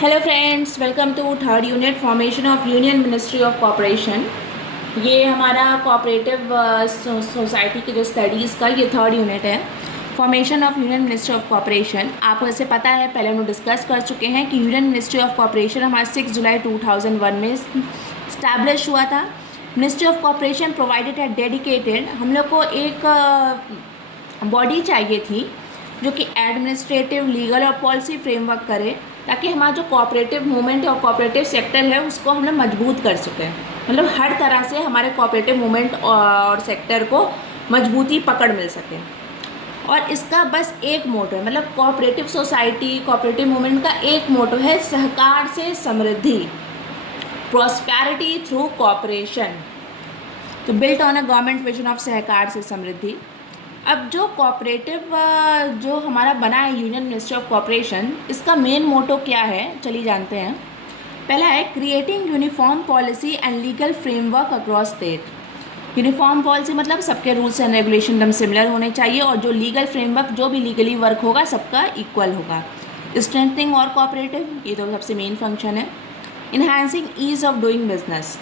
Hello friends, welcome to third unit formation of union ministry of cooperation. ये हमारा cooperative society के जो studies का ये थर्ड यूनिट है, formation of union ministry of cooperation. आपको ऐसे पता है, पहले हम लोग डिस्कस कर चुके हैं कि यूनियन मिनिस्ट्री ऑफ कॉपरेशन हमारा 6 जुलाई 2001 में स्टैब्लिश हुआ था। मिनिस्ट्री ऑफ कॉपरेशन प्रोवाइडेड है डेडिकेटेड, हम लोग को एक बॉडी चाहिए थी जो कि एडमिनिस्ट्रेटिव, लीगल और पॉलिसी फ्रेमवर्क करे, ताकि हमारा जो कोऑपरेटिव मूवमेंट और कोऑपरेटिव सेक्टर है उसको हम लोग मजबूत कर सकें। मतलब हर तरह से हमारे कोऑपरेटिव मूवमेंट और सेक्टर को मजबूती पकड़ मिल सके। और इसका बस एक मोटो है, मतलब कोऑपरेटिव सोसाइटी, कोऑपरेटिव मूवमेंट का एक मोटो है, सहकार से समृद्धि, प्रॉस्पेरिटी थ्रू कोऑपरेशन। तो built on a government vision of सहकार से समृद्धि। अब जो कोऑपरेटिव जो हमारा बना है यूनियन मिनिस्ट्री ऑफ कॉपरेशन, इसका मेन मोटो क्या है चलिए जानते हैं। पहला है creating uniform policy and legal framework across state. Uniform policy मतलब सबके रूल्स एंड रेगुलेशन एकदम सिमिलर होने चाहिए, और जो लीगल फ्रेमवर्क जो भी लीगली वर्क होगा सबका इक्वल होगा। स्ट्रेंथनिंग और कोऑपरेटिव, ये तो सबसे मेन फंक्शन है। Enhancing ease of doing business,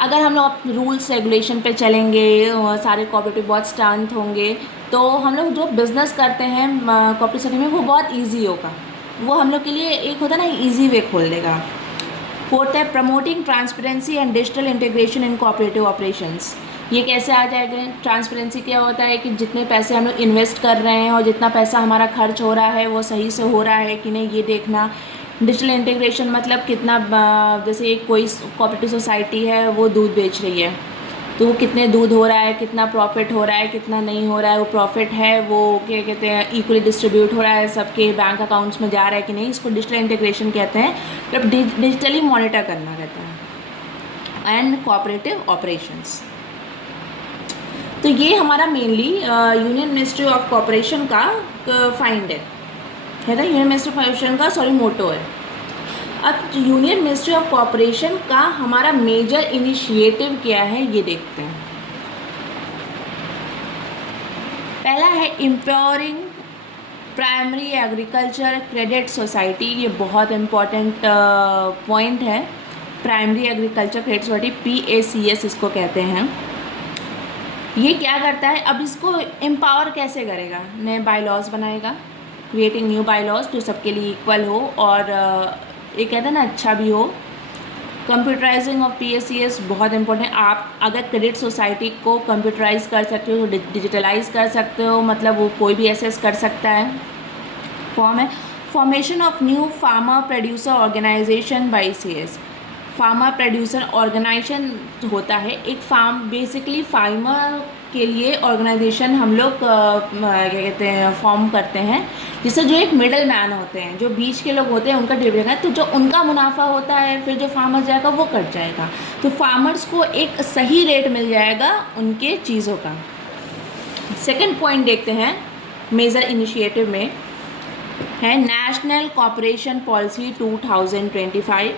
अगर हम लोग रूल्स रेगुलेशन पे चलेंगे, सारे कोऑपरेटिव बहुत स्ट्रेंथ होंगे, तो हम लोग जो बिज़नेस करते हैं कोऑपरेटिव सेक्टर में वो बहुत इजी होगा। वो हम लोग के लिए एक होता है ना, इजी वे खोल देगा। फोर्थ है promoting transparency and digital integration in cooperative operations. ये कैसे आ जाएगा? ट्रांसपेरेंसी क्या होता है कि जितने पैसे हम लोग इन्वेस्ट कर रहे हैं और जितना पैसा हमारा खर्च हो रहा है वो सही से हो रहा है कि नहीं, ये देखना। डिजिटल इंटीग्रेशन मतलब कितना, जैसे कोई कोऑपरेटिव सोसाइटी है वो दूध बेच रही है, तो वो कितने दूध हो रहा है, कितना प्रॉफिट हो रहा है, कितना नहीं हो रहा है, वो प्रॉफिट है वो क्या कहते हैं इक्वली डिस्ट्रीब्यूट हो रहा है, सबके बैंक अकाउंट्स में जा रहा है कि नहीं, इसको डिजिटल इंटीग्रेशन कहते हैं। मतलब डिजिटली मॉनिटर करना रहता है। एंड कोऑपरेटिव ऑपरेशंस, तो ये हमारा mainly union ministry of corporation का फाइंड है ना, यूनियन मिनिस्ट्री ऑफ कॉपरेशन का मोटो है। अब यूनियन मिनिस्ट्री ऑफ कॉपरेशन का हमारा मेजर इनिशिएटिव क्या है ये देखते हैं। पहला है empowering primary agriculture credit society. ये बहुत इम्पॉर्टेंट पॉइंट है। Primary agriculture credit society, PACS इसको कहते हैं। ये क्या करता है? अब इसको एम्पावर कैसे करेगा? नए बायलॉज बनाएगा, क्रिएटिंग न्यू बायलॉज जो सबके लिए इक्वल हो और ये कहते हैं ना अच्छा भी हो। कंप्यूटराइजिंग ऑफ PACS बहुत इंपॉर्टेंट है। आप अगर क्रेडिट सोसाइटी को कंप्यूटराइज कर सकते हो, डिजिटलाइज कर सकते हो, मतलब वो कोई भी एसेस कर सकता है। फॉर्म है formation of new farmer producer organisation by CS। Farmer producer organisation होता है एक फार्म, बेसिकली फार्मर के लिए ऑर्गेनाइजेशन हम लोग क्या कहते हैं फॉर्म करते हैं, जिससे जो एक मिडल मैन होते हैं, जो बीच के लोग होते हैं, उनका डिविजन है, तो जो उनका मुनाफा होता है फिर जो फार्मर जाएगा वो कट जाएगा, तो फार्मर्स को एक सही रेट मिल जाएगा उनके चीज़ों का। सेकेंड पॉइंट देखते हैं मेजर इनिशिएटिव में है नेशनल कॉपरेशन पॉलिसी 2025।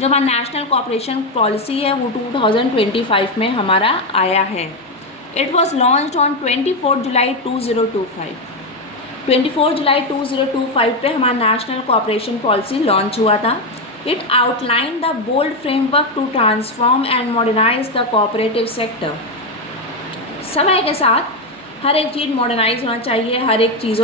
जो हमारा नेशनल कॉपरेशन पॉलिसी है वो 2025 में हमारा आया है। इट वॉज लॉन्च ऑन 24 जुलाई 2025। 24 जुलाई 2025 पे हमारा नेशनल कॉपरेशन पॉलिसी लॉन्च हुआ था। It outline the bold framework to transform and modernise the cooperative sector. समय के साथ हर एक चीज़ मॉडर्नाइज होना चाहिए, हर एक चीज़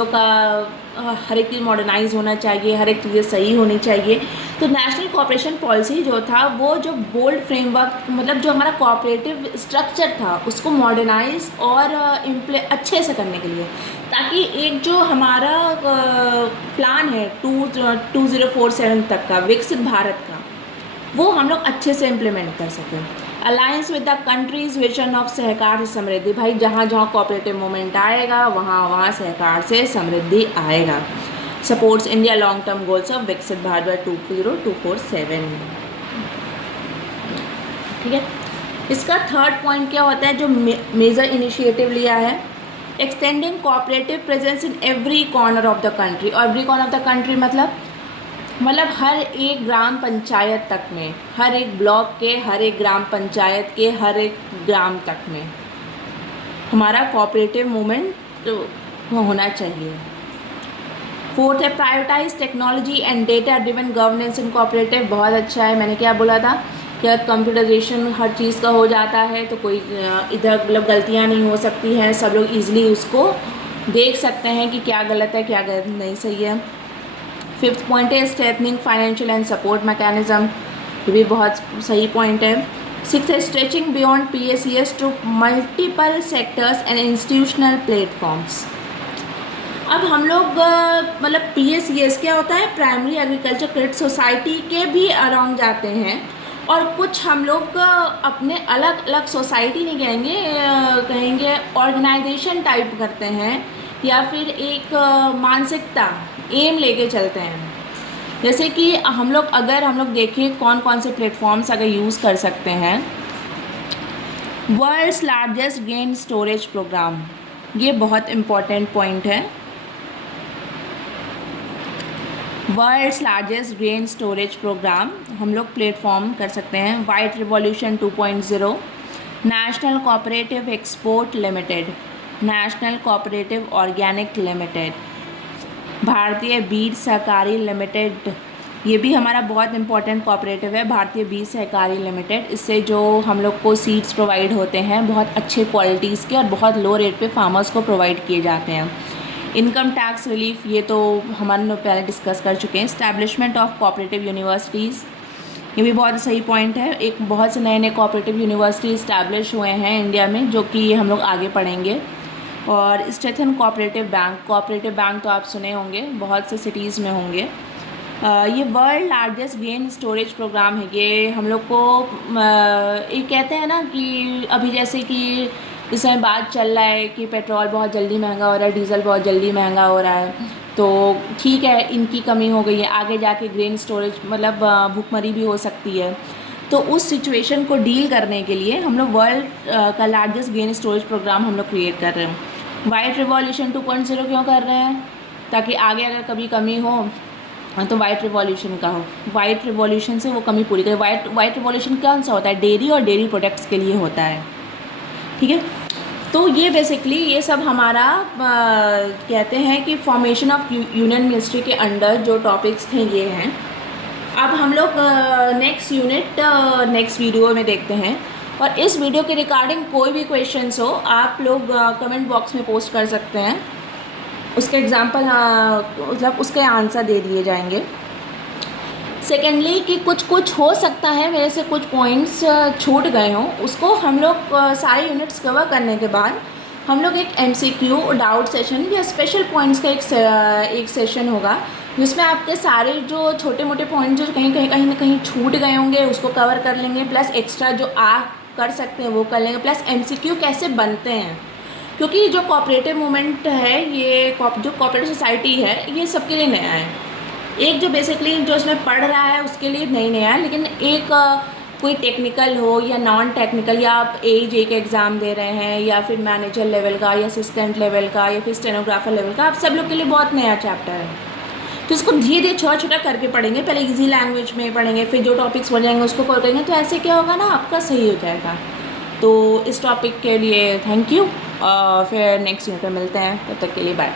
मॉडर्नाइज होना चाहिए, हर एक चीज़ें सही होनी चाहिए। तो नेशनल कॉपरेशन पॉलिसी जो था वो जो बोल्ड फ्रेमवर्क, मतलब जो हमारा कोऑपरेटिव स्ट्रक्चर था उसको मॉडर्नाइज और अच्छे से करने के लिए, ताकि एक जो हमारा प्लान है 2047 तक का विकसित भारत का, वो हम लोग अच्छे से इम्प्लीमेंट कर सकें। Alliance with the countries vision of सहकार से समृद्धि। भाई जहाँ जहाँ कोऑपरेटिव मूवमेंट आएगा वहाँ वहाँ सहकार से समृद्धि आएगा। Supports India long term goals of विकसित भारत 20247। ठीक है, इसका थर्ड पॉइंट क्या होता है जो मेजर इनिशिएटिव लिया है? Extending cooperative presence in every corner of the country. और every corner of the country मतलब हर एक ग्राम पंचायत तक में, हर एक ब्लॉक के, हर एक ग्राम पंचायत के, हर एक ग्राम तक में हमारा कोऑपरेटिव मूवमेंट होना चाहिए। 4th है prioritise technology and data driven governance in cooperative. बहुत अच्छा है। मैंने क्या बोला था कि कंप्यूटराइजेशन हर चीज़ का हो जाता है तो कोई इधर मतलब गलतियाँ नहीं हो सकती हैं, सब लोग ईजिली उसको देख सकते हैं कि क्या गलत है क्या गलत नहीं सही है। 5th पॉइंट है strengthening financial and support mechanism, ये भी बहुत सही पॉइंट है। 6th है stretching beyond PACS to multiple sectors and institutional platforms. अब हम लोग मतलब PACS क्या होता है, प्राइमरी एग्रीकल्चर क्रेडिट सोसाइटी के भी अराउंड जाते हैं, और कुछ हम लोग अपने अलग अलग सोसाइटी नहीं कहेंगे ऑर्गेनाइजेशन टाइप करते हैं, या फिर एक मानसिकता एम लेके चलते हैं। जैसे कि हम लोग देखें कौन कौन से प्लेटफॉर्म्स अगर यूज़ कर सकते हैं। World's largest grain storage programme, ये बहुत इम्पॉर्टेंट पॉइंट है। World's largest grain storage programme हम लोग प्लेटफॉर्म कर सकते हैं। White revolution 2.0, national cooperative export limited, national cooperative organic limited, Bharatiya Beej सहकारी लिमिटेड, ये भी हमारा बहुत इंपॉर्टेंट कोऑपरेटिव है, भारतीय बीज सहकारी लिमिटेड। इससे जो हम लोग को सीड्स प्रोवाइड होते हैं बहुत अच्छे क्वालिटीज़ के और बहुत लो रेट पे फार्मर्स को प्रोवाइड किए जाते हैं। इनकम टैक्स रिलीफ, ये तो हम लोग पहले डिस्कस कर चुके हैं। इस्टेब्लिशमेंट ऑफ कोऑपरेटिव यूनिवर्सिटीज़, ये भी बहुत सही पॉइंट है। एक बहुत से नए नए कोऑपरेटिव यूनिवर्सिटी इस्टेब्लिश हुए हैं इंडिया में, जो कि हम लोग आगे पढ़ेंगे। और स्ट्रेथन कोऑपरेटिव बैंक तो आप सुने होंगे, बहुत से सिटीज़ में होंगे। ये world largest grain storage programme है। ये हम लोग को एक कहते हैं ना कि अभी जैसे कि इस समय बात चल रहा है कि पेट्रोल बहुत जल्दी महंगा हो रहा है, डीजल बहुत जल्दी महंगा हो रहा है, तो ठीक है इनकी कमी हो गई है, आगे जाके ग्रेन स्टोरेज मतलब भूखमरी भी हो सकती है। तो उस सिचुएशन को डील करने के लिए हम लोग वर्ल्ड का लार्जेस्ट ग्रेन स्टोरेज प्रोग्राम हम लोग क्रिएट कर रहे हैं। वाइट रिवॉल्यूशन 2.0 क्यों कर रहे हैं, ताकि आगे अगर कभी कमी हो तो वाइट रिवॉल्यूशन का हो, वाइट रिवॉल्यूशन से वो कमी पूरी करे। वाइट रिवॉल्यूशन कौन सा होता है, डेयरी और डेयरी प्रोडक्ट्स के लिए होता है, ठीक है। तो ये बेसिकली ये सब हमारा कहते हैं कि फॉर्मेशन ऑफ यूनियन मिनिस्ट्री के अंडर जो टॉपिक्स थे ये हैं। अब हम लोग नेक्स्ट यूनिट नेक्स्ट वीडियो में देखते हैं, और इस वीडियो के रिगार्डिंग कोई भी क्वेश्चंस हो आप लोग कमेंट बॉक्स में पोस्ट कर सकते हैं, उसके एग्जांपल मतलब उसके आंसर दे दिए जाएंगे। सेकेंडली कि कुछ हो सकता है मेरे से कुछ पॉइंट्स छूट गए हों, उसको हम लोग सारे यूनिट्स कवर करने के बाद हम लोग एक MCQ डाउट सेशन या स्पेशल पॉइंट्स का एक सेशन होगा, जिसमें आपके सारे जो छोटे मोटे पॉइंट्स जो कहीं ना कहीं छूट गए होंगे उसको कवर कर लेंगे, प्लस एक्स्ट्रा जो आप कर सकते हैं वो कर लेंगे, प्लस MCQ कैसे बनते हैं। क्योंकि जो कोऑपरेटिव मूवमेंट है, ये जो कोऑपरेटिव सोसाइटी है, ये सबके लिए नया है। एक जो बेसिकली जो इसमें पढ़ रहा है उसके लिए नहीं नया है, लेकिन एक कोई टेक्निकल हो या नॉन टेक्निकल, या आप AJ का एग्ज़ाम दे रहे हैं, या फिर मैनेजर लेवल का, या असिस्टेंट लेवल का, या फिर स्टेनोग्राफर लेवल का, आप सब लोग के लिए बहुत नया चैप्टर है। तो इसको धीरे धीरे छोटा छोटा करके पढ़ेंगे, पहले इजी लैंग्वेज में पढ़ेंगे, फिर जो टॉपिक्स बढ़ जाएंगे उसको पढ़ेंगे, तो ऐसे क्या होगा ना आपका सही हो जाएगा। तो इस टॉपिक के लिए थैंक यू, फिर नेक्स्ट यूनिट में मिलते हैं, तब तक के लिए बाय।